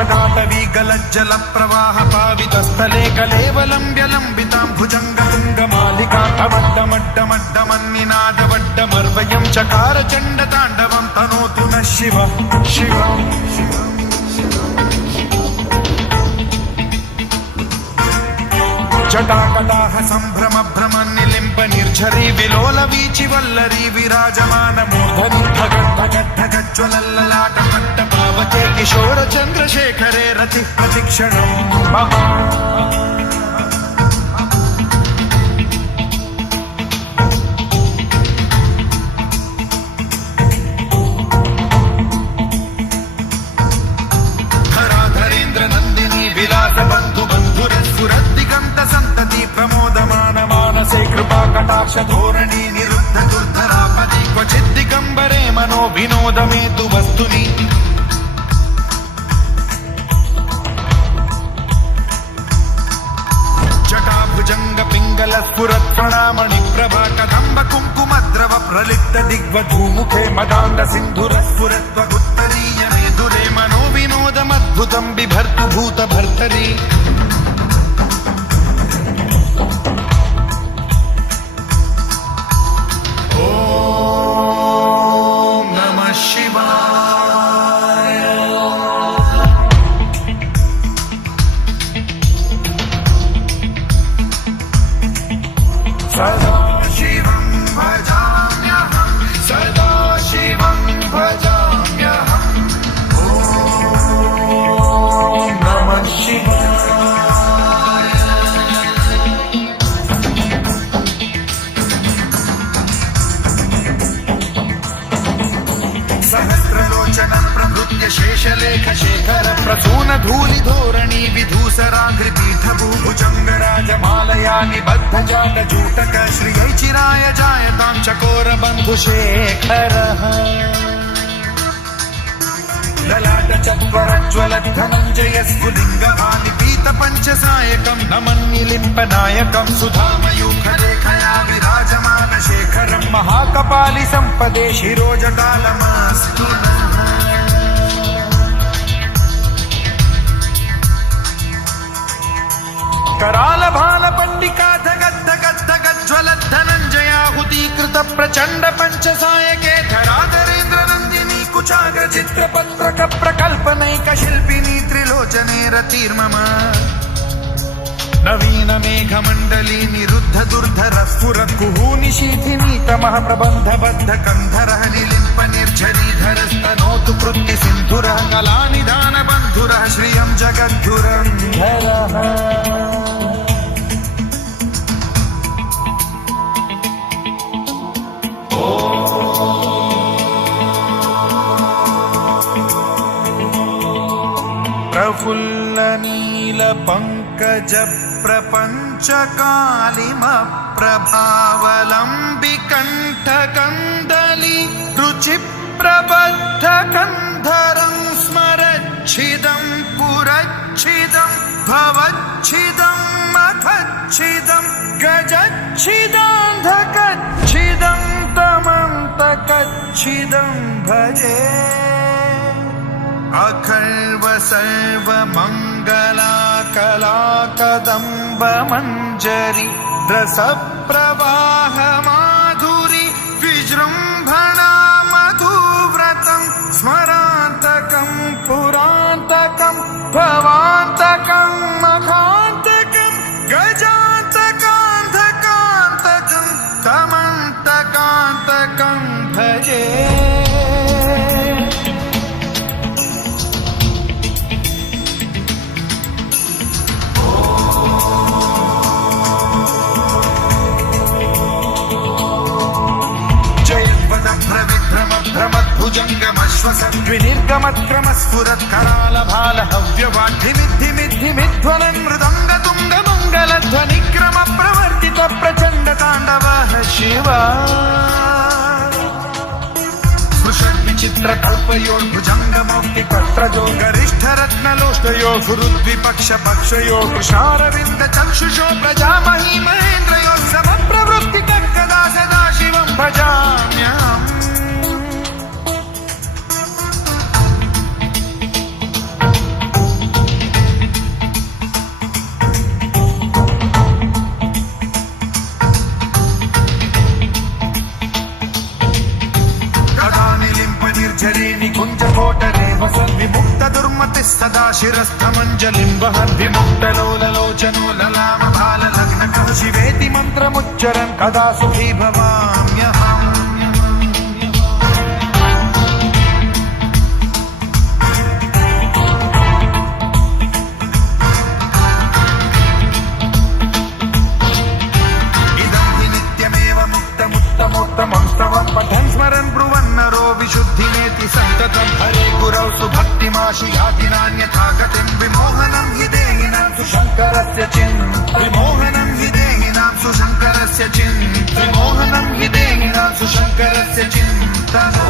जटाटवी गलज्जल प्रवाह पावितस्थले कलेवलम्ब्य लम्बितां भुजङ्गतुङ्गमालिकामड्डमड्डमड्डमन्निनादवड्डमर्वयं चकार चण्डताण्डवं तनोतु नः शिवः शिवः जटाकटाह सम्भ्रम भ्रम निलिम्ब निर्झरी विलोल वीचि वल्लरी विराजमान मूर्धनि धगद्धगद्धगज्ज्वलल्ललाट पट्ट पावके किशोर चन्द्रशेखरे रति प्रतिक्षणं मम धराधरेन्द्र नन्दिनी विलास बन्धु बन्धुरस्फुरद्दिगन्त सन्तति प्रमोदमान मानसे कृपा कटाक्ष धोरणी निरुद्ध दुर्धरापदि क्वचित् दिगम्बरे मनो विनोद मे तु वस्तुनि जटाभुजङ्ग पिङ्गल स्फुरत्प्रणामणि प्रभा कदम्ब कुङ्कुमद्रव प्रलिप्त दिग्वधूमुखे मदान्द सिन्धुरस्फुरत्वगुत्तरीय मेधुरे मनो विनोदमद्भुतं बिभर्तु भूत भर्तरि सदा शिवं भजाम्यहं सदा शिवं भजाम्यहं ॐ नमः शिवाय सहस्रलोचनं प्रभृत्य शेषलेख शेखर प्रसून धूलि धोरणी विधूसराघ्रिपीठभूभुजङ्गराजमालया निबद्ध जाटजूटक श्रियै चिराय जायतां चकोर बन्धुशेखरः ललाट चत्वरज्ज्वल धनञ्जय स्फुलिङ्गमानि पीत पञ्चसायकं नमन्निलिम्पनायकं सुधामयूखरेखया विराजमान शेखरं महाकपालि सम्पदे शिरोजकालमास्तु नः कराल भाल पंडिका धगद्धगद्धगज्ज्वल धनञ्जयाहुतीकृत प्रचण्ड पञ्चसायके धराधरेन्द्र नन्दिनी कुचाग्र चित्रपत्रक प्रकल्पनैक शिल्पिनी त्रिलोचने रतिर्मम नवीन मेघमण्डली निरुद्ध दुर्धर स्फुरत् कुहूनि शीथिनी तमः प्रबन्ध बद्ध कन्धरः निलिम्प निर्झरीधरस्तनोतु कृत्ति सिन्धुरः कलानिधान बन्धुरः श्रियं जगद्धुरन्धरः प्रफुल्ल नील पंकज प्रपंच कालिम प्रभावलंबि कंठ कंदली रुचि प्रबद्ध कंधरं स्मरच्छिदं पुरच्छिदं भवच्छिदं मखच्छिदं गजच्छिदान्धकच्छिदं तमन्तकच्छिदं भजे अखर्व सर्व मंगला कला कदम्ब मंजरी रस प्रवाह माधुरी विजृंभणा मधुव्रतं स्मरान्तकं पुरान्तकं भवान्तकं मखान्तकं गजान्तकान्धकान्तकं तमन्तकान्तकं भजे भ्रमद्भुजङ्गमश्वसद्विनिर्गमत्क्रम स्फुरत् कराल भाल हव्यवाढ्यमिद्धिमिद्धिमिध्वनं मृदङ्ग तुङ्ग मङ्गलध्वनिक्रम प्रवर्तित प्रचण्ड ताण्डवः शिव स्पृशद्विचित्र कल्पयोर्भुजङ्गमौक्ति पत्रजो गरिष्ठ रत्नलोष्टयो गुरुद्विपक्ष पक्षयो कृशारविन्द चक्षुषो प्रजामही महेन्द्रयो समप्रवृत्ति कदा सदा शिवं भजाम्यहम् सदा शिरस्थमञ्जलिं वहन् विमुक्तलोललोचनो ललामभाललग्नकः शिवेति मन्त्रमुच्चरन् कदा सुखी भवाम्यहम् उत्तमोत्तमं स्तवं पठन् स्मरन् ब्रुवन्नरो विशुद्धिमेति सन्ततं हरे गुरौ सुभक्तिमाशु याति नान्यथा गतिं विमोहनं हि देहिनां सुशङ्करस्य विमोहनं हि देहिनां सुशङ्करस्य विमोहनं हि देहिनां सुशङ्करस्य चिन्तनम्